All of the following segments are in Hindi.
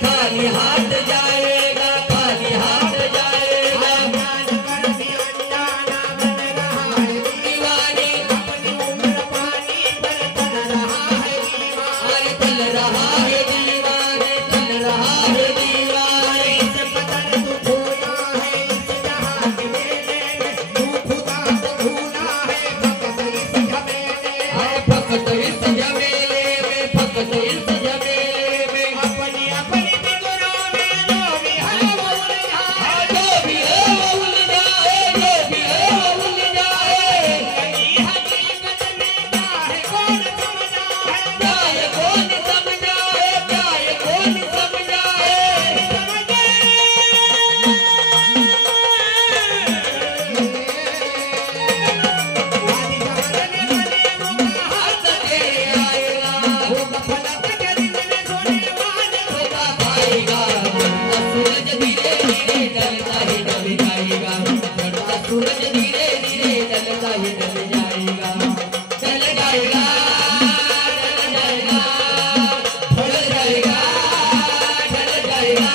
खाली हाथ जाएगा, खाली हाथ जाएगा। दीवानी अपनी उम्र पानी पर तल रहा है दीवाने, तल रहा है दीवाने, तल रहा है दीवाने। इस कदर तू खोया है इस जहां के मेले में, तू खुदा को भूला है फकत इस झमेले में, फकत इस झमेले में, फकत इस झमेले में। अपनी अपनी फिक्रों में जो भी है वो उलझाए, जो भी है वो उलझाए, जो भी है वो उलझाए। कहीं हकीकत में क्या है कौन समझा है, क्या है कौन समझा है, क्या है कौन समझा है। हाथ तेरे आएगा, होगा फलक जरिन में सोने वाले धोखा खाएगा। सूरज धीरे धीरे ढलता ही ढल जाएगा, चढ़ता सूरज धीरे धीरे ढलता ही ढल जाएगा, ढल जाएगा, ढल जाएगा, ढल जाएगा, ढल जाएगा।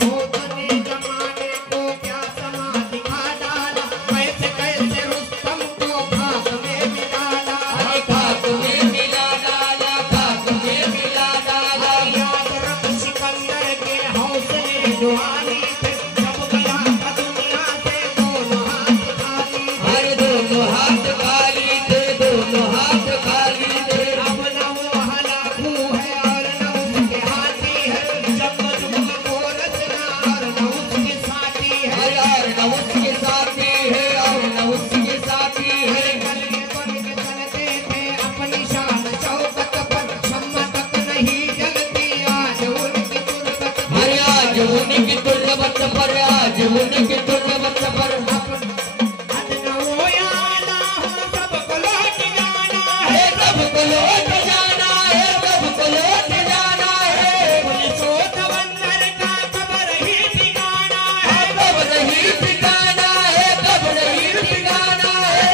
मौत ने जमाने को क्या समा दिखा डाला, कैसे कैसे रुस्तम को खाक में मिला डाला, खाक में मिला डाला, खाक में मिला डाला। याद रख सिकंदर के हौसले जो आली थे, जब गया था दुनिया से दोनों हाथ खाली थे, अरे दोनों हाथ खाली थे, दोनों हाथ खाली थे। अब न वो हलाकू है और न उसके हाथी है, जब जुम्मा को रचना और न उसके साथी है, और न उसके साथी है, और न उसके साथी है। गल के बन के चलते थे अपनी शान चौकत पर, शम्मा तक नहीं जलती आज उनकी तुर्बत पर, आज उनकी तुर्बत पर, आज उनकी तुर्बत पर। अदना वो याना हो सबको लौट जाना है, सबको लौट जाना है, सबको लौट जाना है। पुलिसो गवर्नर का खबर ही ठिकाना है, खबर ही ठिकाना है, खबर ही ठिकाना है।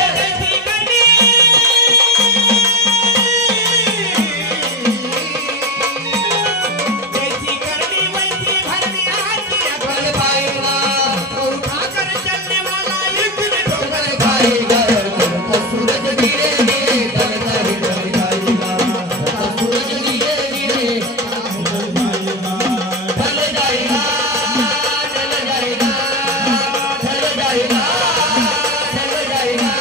जैसी करनी वैसी भरनी आती है, भर पाएगा तो उठाकर चलने वाला एक दिन ठोकर खाएगा। सूरज धीरे धीरे ढलता ही ढल जाएगा, सूरज धीरे धीरे ढल जाएगा, ढल जाएगा, ढल जाएगा, ढल जाएगा, ढल जाएगा।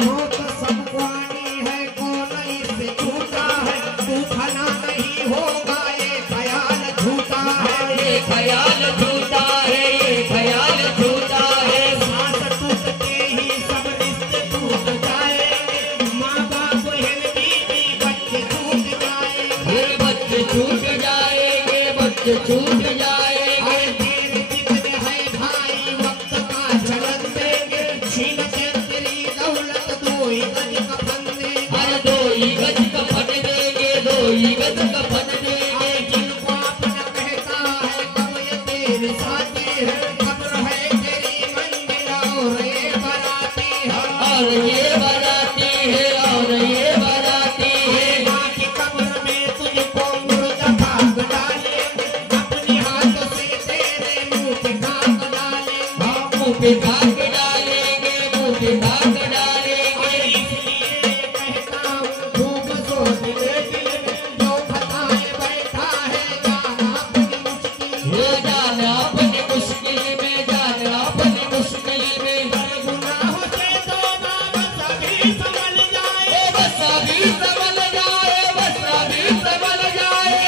मौत सबको आनी है, कौन इससे छूटा है, तू फना नहीं होगा ये ख्याल झूठा है, ये ख्याल झूठा है, ये ख्याल झूठा है। सांस टूटते ही सब रिश्ते टूट जाएंगे, माँ बाप बहन बीवी बच्चे छूट जाएंगे, बच्चे छूट जाएंगे, बच्चे छूट जाएंगे। देर जिक्र है भाई वक्त का झलक देंगे, छीन के तेरी दौलत दो ही गज कफन देंगे, अरे दो ही गज कफन देंगे, दो ही गज कफन देंगे। जिनको अपना कहता है कब ये तेरे साथी है, खबर है तेरी मंजिल और ये बराती है, और ये बराती है, और ये बराती है। माँ की कब्र में तुझको मुर्दा भाग डालेंगे, अपने हाथ से तेरे मुंह पे खाक डालेंगे, मुंह पे खाक डालेंगे, मुंह पे खाक डालेंगे। इसलिए कहता हूँ खूब सोच ले दिल में, जो खताए बैठा है जाना अपनी मुश्किल में, जाना अपनी मुश्किल में, जाना अपनी मुश्किल में। गुनाहों से तो बस अभी संभल जाए, बस अभी संभल जाए, बस अभी संभल जाए।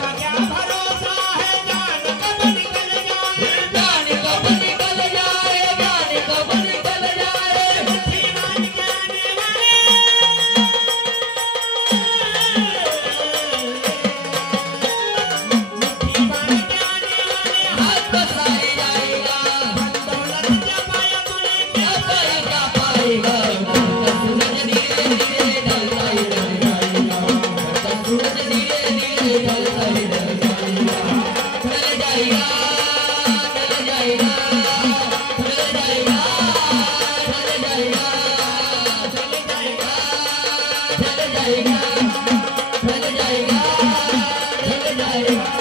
का क्या भरोसा है जान कब निकल जाए, जान कब निकल जाए, जान कब जाएगा, ढल जाएगा, ढल जाएगा।